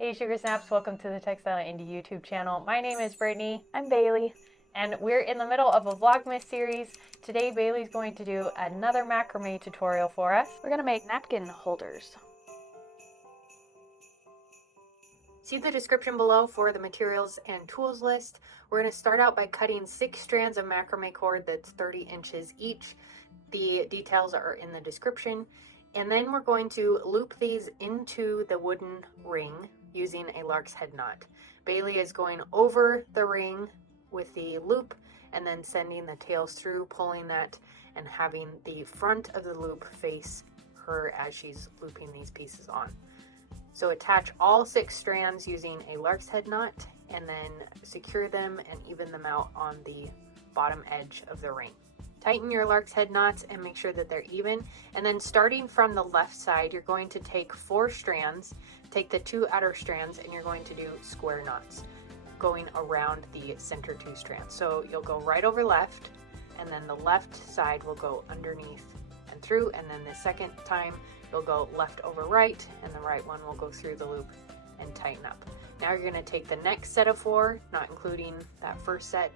Hey Sugar Snaps, welcome to the Textile Indie YouTube channel. My name is Brittany. I'm Bailey. And we're in the middle of a Vlogmas series. Today Bailey's going to do another macrame tutorial for us. We're gonna make napkin holders. See the description below for the materials and tools list. We're going to start out by cutting 6 strands of macrame cord that's 30 inches each. The details are in the description. And then we're going to loop these into the wooden ring using a lark's head knot. Bailey is going over the ring with the loop and then sending the tails through, pulling that, and having the front of the loop face her as she's looping these pieces on. So attach all 6 strands using a lark's head knot and then secure them and even them out on the bottom edge of the ring. Tighten your lark's head knots and make sure that they're even. And then starting from the left side, you're going to take 4 strands, take the 2 outer strands, and you're going to do square knots going around the center 2 strands. So you'll go right over left, and then the left side will go underneath and through, and then the second time you'll go left over right, and the right one will go through the loop and tighten up. Now you're going to take the next set of 4, not including that first set,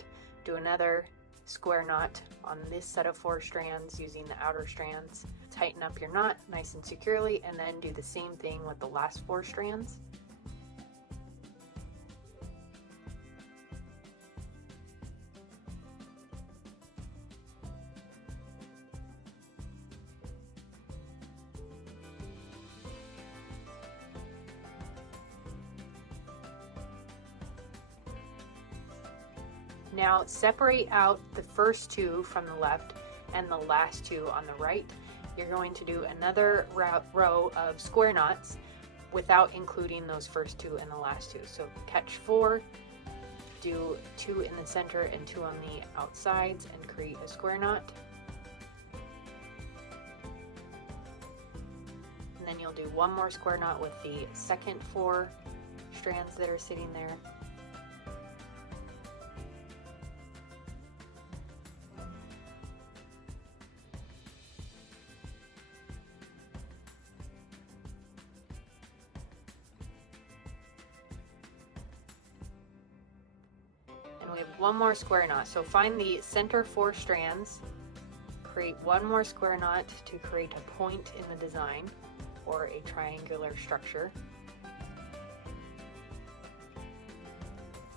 do another square knot on this set of 4 strands using the outer strands. Tighten up your knot nice and securely, and then do the same thing with the last 4 strands. Now separate out the first 2 from the left and the last 2 on the right. You're going to do another row of square knots without including those first 2 and the last 2. So catch 4, do 2 in the center and 2 on the outsides and create a square knot. And then you'll do 1 more square knot with the second 4 strands that are sitting there. We have 1 more square knot. So find the center 4 strands, create 1 more square knot to create a point in the design or a triangular structure.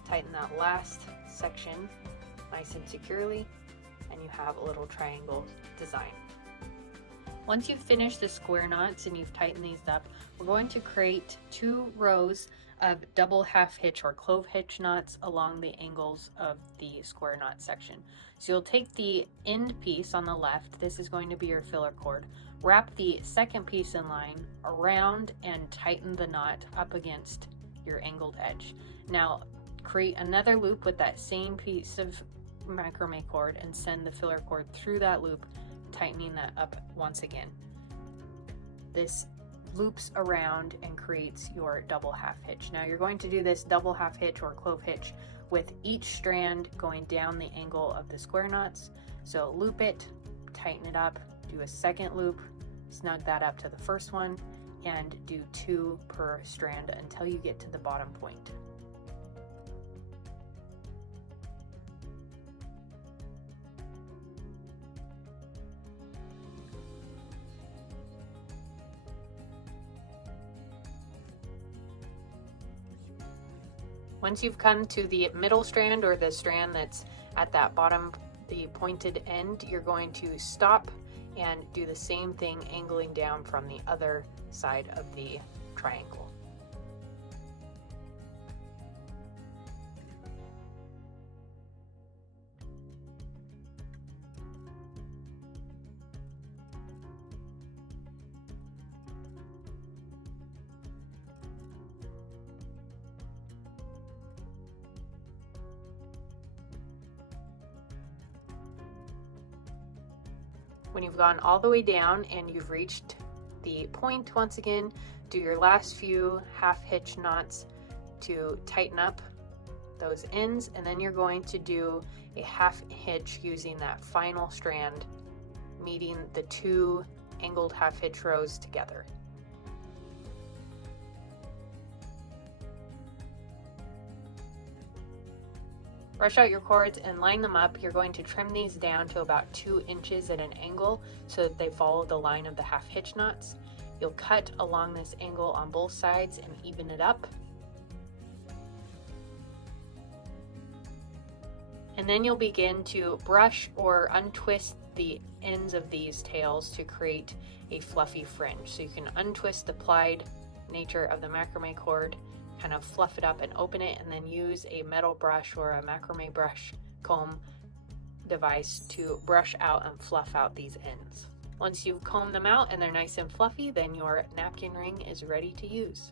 Tighten that last section nice and securely, and you have a little triangle design. Once you've finished the square knots and you've tightened these up, we're going to create 2 rows of double half hitch or clove hitch knots along the angles of the square knot section. So you'll take the end piece on the left, this is going to be your filler cord, wrap the second piece in line around and tighten the knot up against your angled edge. Now create another loop with that same piece of macrame cord and send the filler cord through that loop, tightening that up once again. This loops around and creates your double half hitch. Now you're going to do this double half hitch or clove hitch with each strand going down the angle of the square knots. So loop it, tighten it up, do a second loop, snug that up to the first one, and do 2 per strand until you get to the bottom point. Once you've come to the middle strand or the strand that's at that bottom, the pointed end, you're going to stop and do the same thing angling down from the other side of the triangle. When you've gone all the way down and you've reached the point, once again, do your last few half hitch knots to tighten up those ends, and then you're going to do a half hitch using that final strand meeting the 2 angled half hitch rows together. Brush out your cords and line them up. You're going to trim these down to about 2 inches at an angle so that they follow the line of the half hitch knots. You'll cut along this angle on both sides and even it up. And then you'll begin to brush or untwist the ends of these tails to create a fluffy fringe. So you can untwist the plied nature of the macrame cord, kind of fluff it up and open it, and then use a metal brush or a macrame brush comb device to brush out and fluff out these ends. Once you've combed them out and they're nice and fluffy, then your napkin ring is ready to use.